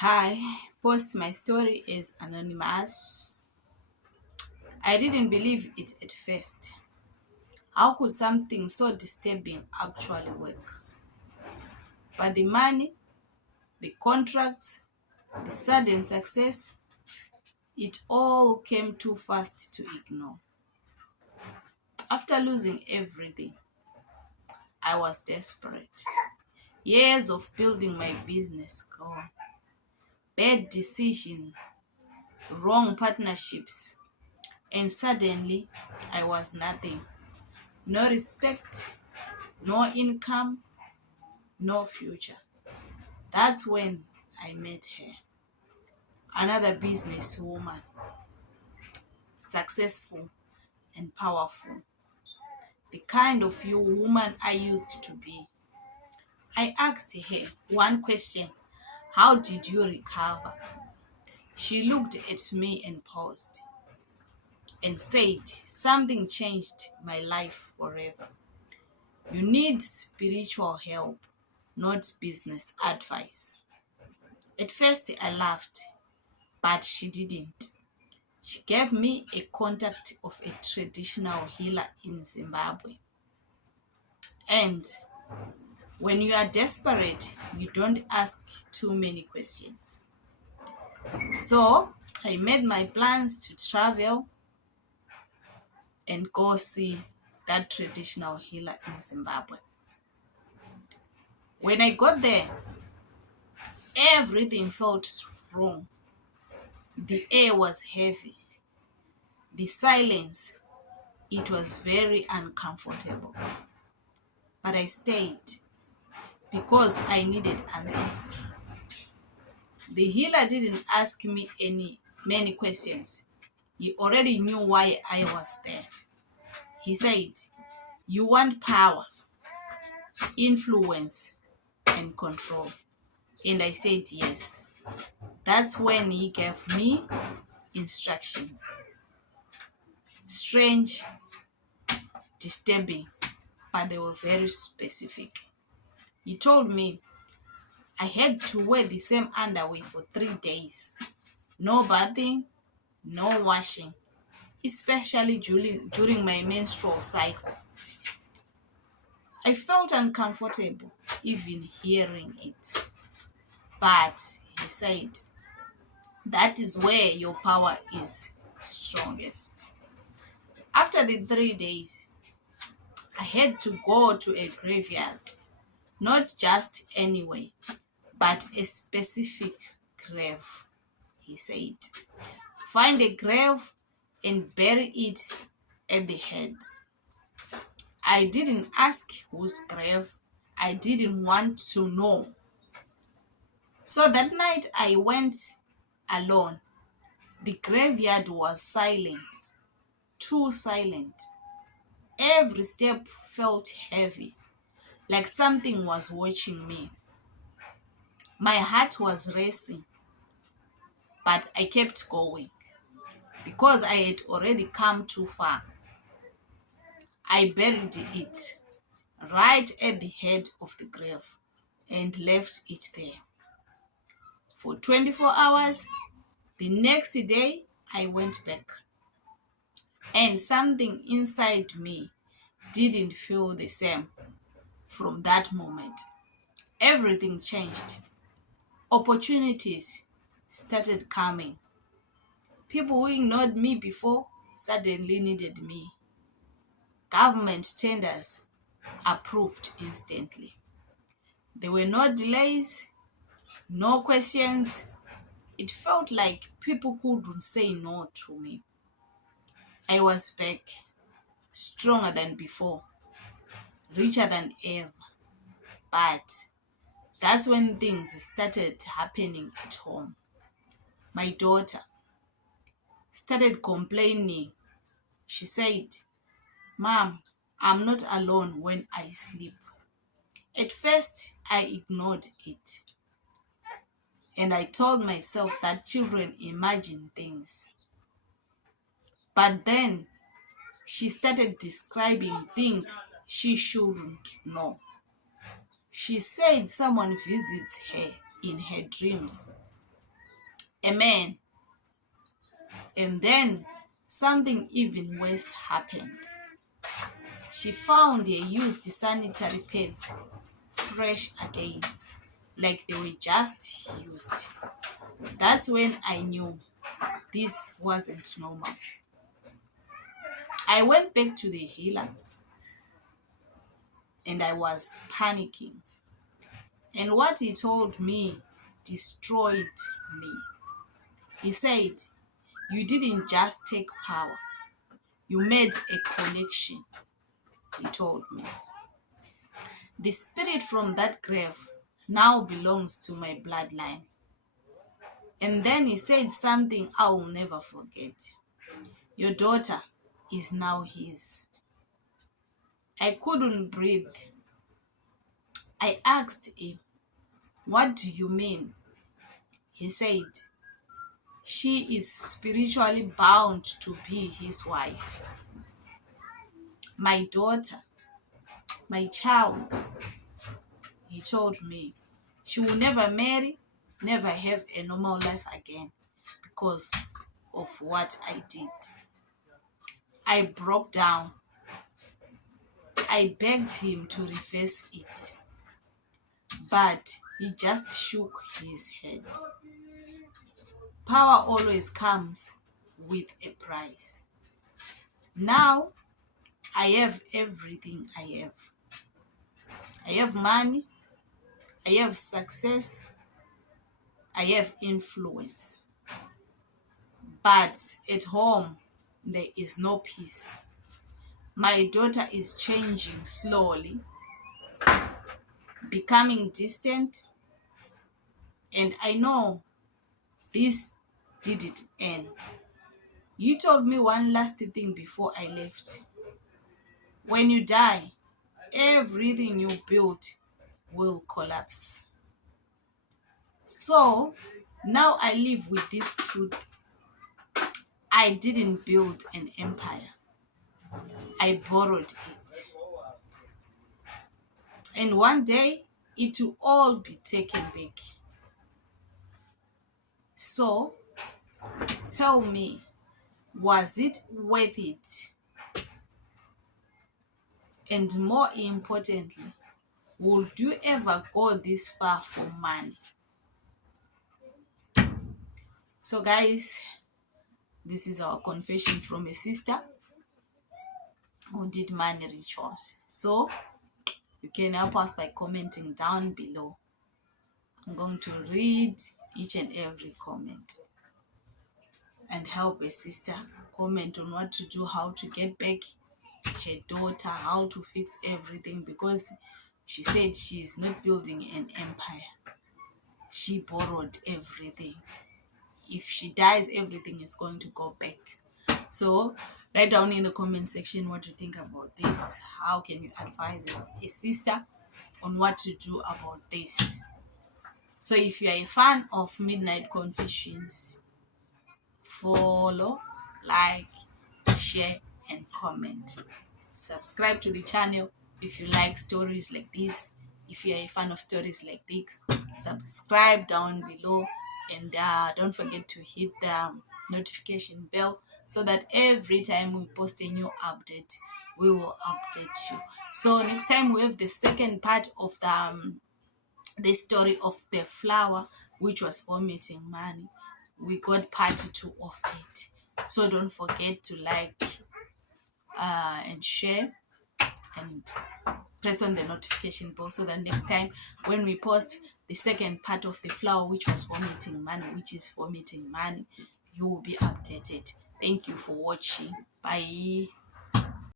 Hi, post my story is anonymous. I didn't believe it at first. How could something so disturbing actually work? But the money, the contracts, the sudden success, it all came too fast to ignore. After losing everything, I was desperate. Years of building my business gone. Bad decisions, wrong partnerships, and suddenly I was nothing. No respect, no income, no future. That's when I met her. Another businesswoman, successful and powerful. The kind of you woman I used to be. I asked her one question: how did you recover? She looked at me and paused and said, something changed my life forever. You need spiritual help, not business advice. At first, I laughed, but she didn't. She gave me a contact of a traditional healer in Zimbabwe. And when you are desperate, you don't ask too many questions. So I made my plans to travel and go see that traditional healer in Zimbabwe. When I got there, everything felt wrong. The air was heavy. The silence, it was very uncomfortable. But I stayed because I needed answers. The healer didn't ask me many questions. He already knew why I was there. He said, you want power, influence, and control. And I said yes. That's when he gave me instructions. Strange, disturbing, but they were very specific. He told me I had to wear the same underwear for 3 days. No bathing, no washing, especially during my menstrual cycle. I felt uncomfortable even hearing it. But he said, that is where your power is strongest. After the 3 days, I had to go to a graveyard, not just anyway, but a specific grave, he said. Find a grave and bury it at the head. I didn't ask whose grave. I didn't want to know. So that night I went alone. The graveyard was silent, too silent. Every step felt heavy, like something was watching me. My heart was racing, but I kept going because I had already come too far. I buried it right at the head of the grave and left it there. For 24 hours, the next day, I went back. And something inside me didn't feel the same from that moment. Everything changed. Opportunities started coming. People who ignored me before suddenly needed me. Government tenders approved instantly. There were no delays, no questions. It felt like people couldn't say no to me. I was back, stronger than before, richer than ever. But that's when things started happening at home. My daughter started complaining. She said, Mom, I'm not alone when I sleep. At first, I ignored it. And I told myself that children imagine things. But then she started describing things she shouldn't know. She said someone visits her in her dreams. a man. And then something even worse happened. She found her used sanitary pads fresh again, like they were just used. That's when I knew this wasn't normal. I went back to the healer and I was panicking. And what he told me destroyed me. He said, "You didn't just take power, you made a connection," he told me. "The spirit from that grave now belongs to my bloodline." And then he said something I'll never forget. "Your daughter is now his." I couldn't breathe. I asked him, "What do you mean?" He said, "She is spiritually bound to be his wife. My daughter, my child," he told me. "She will never marry, never have a normal life again because of what I did." I broke down. I begged him to reverse it, but he just shook his head. Power always comes with a price. Now I have everything I have. I have money, I have success, I have influence. But at home, there is no peace. My daughter is changing slowly, becoming distant, and I know this didn't end. You told me one last thing before I left. When you die, everything you built will collapse. So now I live with this truth. I didn't build an empire. I borrowed it. And one day, it will all be taken back. So tell me, was it worth it? And more importantly, would you ever go this far for money? So guys, this is our confession from a sister who did money rituals. So you can help us by commenting down below. I'm going to read each and every comment and help a sister comment on what to do, how to get back her daughter, how to fix everything, because she said she is not building an empire. She borrowed everything. If she dies, everything is going to go back. So write down in the comment section what you think about this. How can you advise a sister on what to do about this? So if you are a fan of Midnight Confessions, follow, like, share, and comment. Subscribe to the channel if you like stories like this. If you're a fan of stories like this, subscribe down below, and don't forget to hit the notification bell so that every time we post a new update, we will update you. So next time we have the second part of the story of the flower, which was vomiting money. We got part 2 of it. So don't forget to like and share and press on the notification bell so that next time when we post the second part of the flower, which was vomiting money, you will be updated. Thank you for watching. Bye.